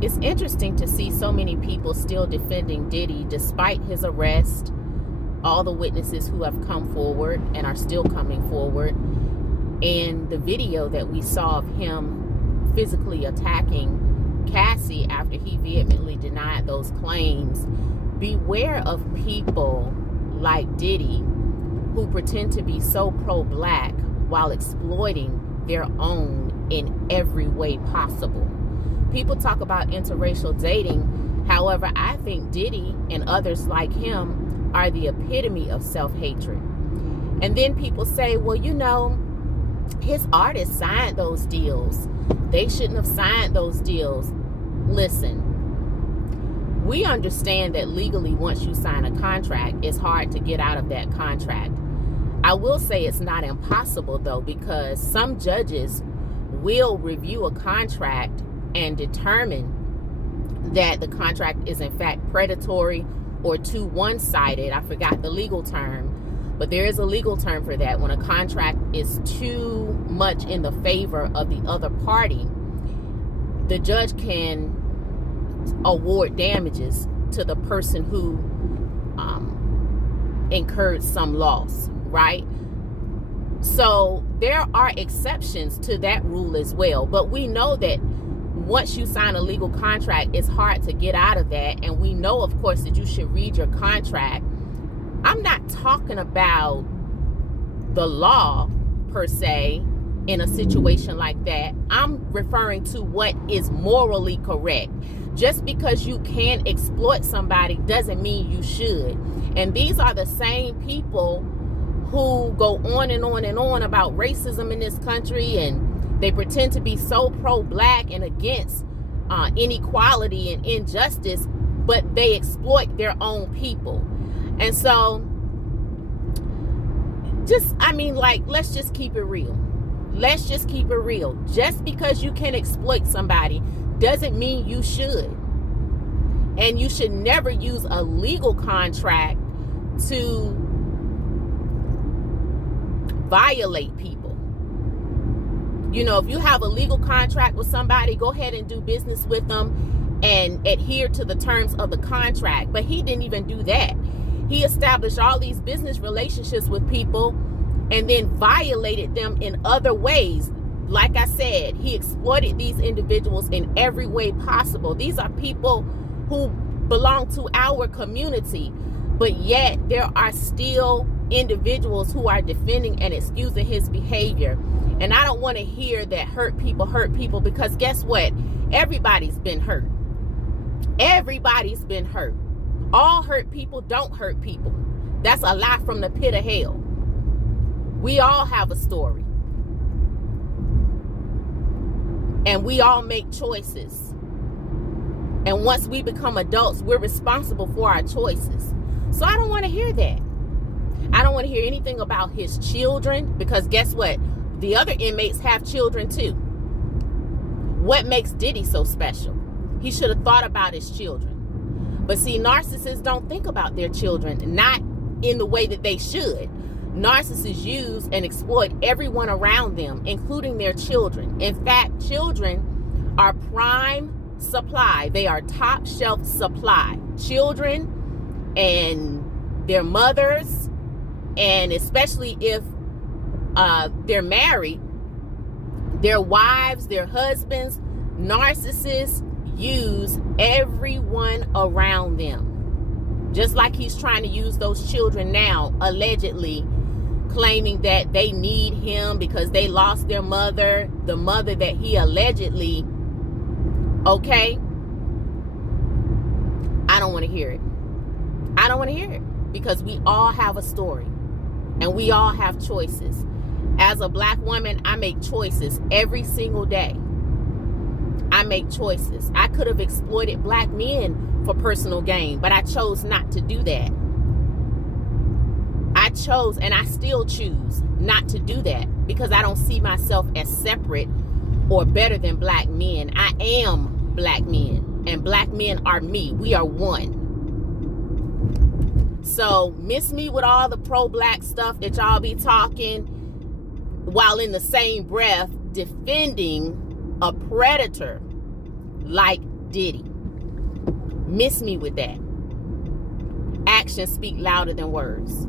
It's interesting to see so many people still defending Diddy despite his arrest, all the witnesses who have come forward and are still coming forward, and the video that we saw of him physically attacking Cassie after he vehemently denied those claims. Beware of people like Diddy who pretend to be so pro-black while exploiting their own in every way possible. People talk about interracial dating. However, I think Diddy and others like him are the epitome of self-hatred. And then people say, well, you know, his artists signed those deals. They shouldn't have signed those deals. Listen, we understand that legally once you sign a contract, it's hard to get out of that contract. I will say it's not impossible though, because some judges will review a contract and determine that the contract is in fact predatory or too one-sided. I forgot the legal term, but there is a legal term for that. When a contract is too much in the favor of the other party, the judge can award damages to the person who incurred some loss, right? So there are exceptions to that rule as well, but we know that once you sign a legal contract, it's hard to get out of that. And we know, of course, that you should read your contract. I'm not talking about the law per se in a situation like that. I'm referring to what is morally correct. Just because you can exploit somebody doesn't mean you should. And these are the same people who go on and on and on about racism in this country, and they pretend to be so pro-black and against inequality and injustice, but they exploit their own people. And so, let's just keep it real. Let's just keep it real. Just because you can exploit somebody doesn't mean you should. And you should never use a legal contract to violate people. You know, if you have a legal contract with somebody, go ahead and do business with them and adhere to the terms of the contract. But he didn't even do that. He established all these business relationships with people and then violated them in other ways. Like I said, he exploited these individuals in every way possible. These are people who belong to our community, but yet there are still individuals who are defending and excusing his behavior. And I don't want to hear that hurt people, because guess what? Everybody's been hurt. Everybody's been hurt. All hurt people don't hurt people. That's a lie from the pit of hell. We all have a story. And we all make choices. And once we become adults, we're responsible for our choices. So I don't want to hear that. I don't want to hear anything about his children, because guess what? The other inmates have children too. What makes Diddy so special? He should have thought about his children. But see, narcissists don't think about their children, not in the way that they should. Narcissists use and exploit everyone around them, including their children. In fact, children are prime supply. They are top shelf supply. Children and their mothers, and especially if they're married, their wives, their husbands, narcissists use everyone around them. Just like he's trying to use those children now, allegedly claiming that they need him because they lost their mother, the mother that he allegedly, okay? I don't want to hear it. I don't want to hear it, because we all have a story and we all have choices. As a black woman, I make choices every single day. I make choices. I could have exploited black men for personal gain, but I chose not to do that. I chose, and I still choose not to do that, because I don't see myself as separate or better than black men. I am black men, and black men are me. We are one. So miss me with all the pro-black stuff that y'all be talking, while in the same breath defending a predator like Diddy. Miss me with that. Actions speak louder than words.